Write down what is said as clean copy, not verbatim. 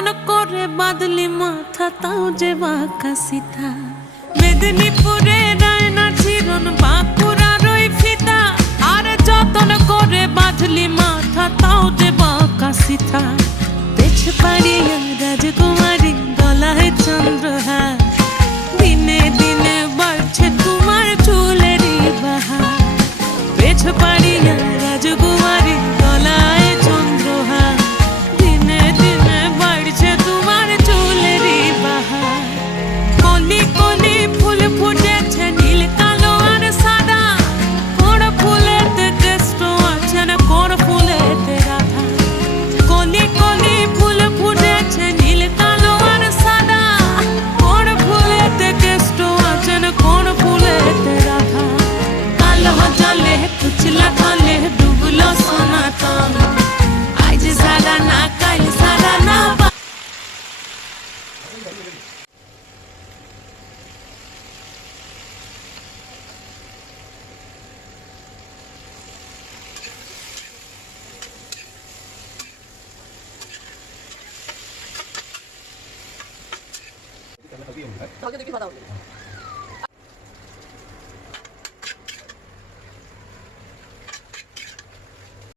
যতন করে বাদলি মাথা তাও যে বাঁকা সিথা। মেদিনীপুরে রায়না চিরন বাঁকুড়ার ওই ফিতা, আর যতন করে বাঁধলি মাথা তাও যে বাঁকা সিথা। পেছ পাড়িয়া রাজকুমারী গলায় চন্দ্রহার, দিনে দিনে বাড়ছে তোমার চুলেরই বাহার। পেছ পাড়িয়া রাজকুমারী গলায় চন্দ্রহার, দিনে দিনে বাড়ছে তোমার চুলেরই বাহার। কলি কলি ফুল ফুটেছে নীল কালো আর সাদা, কোন ফুলেতে কেষ্ট আছে না কোন ফুলেতে রাধা। কলি কলি ফুল ফুটেছে নীল কালো আর সাদা, কোন ফুলেতে কেষ্ট আছে না কোন ফুলেতে রাধা। কালো জলে কুচলা থলে ডুবলো সনাতন, আজ সারা না কাল সারা না। আগে দেখি কথা বলি।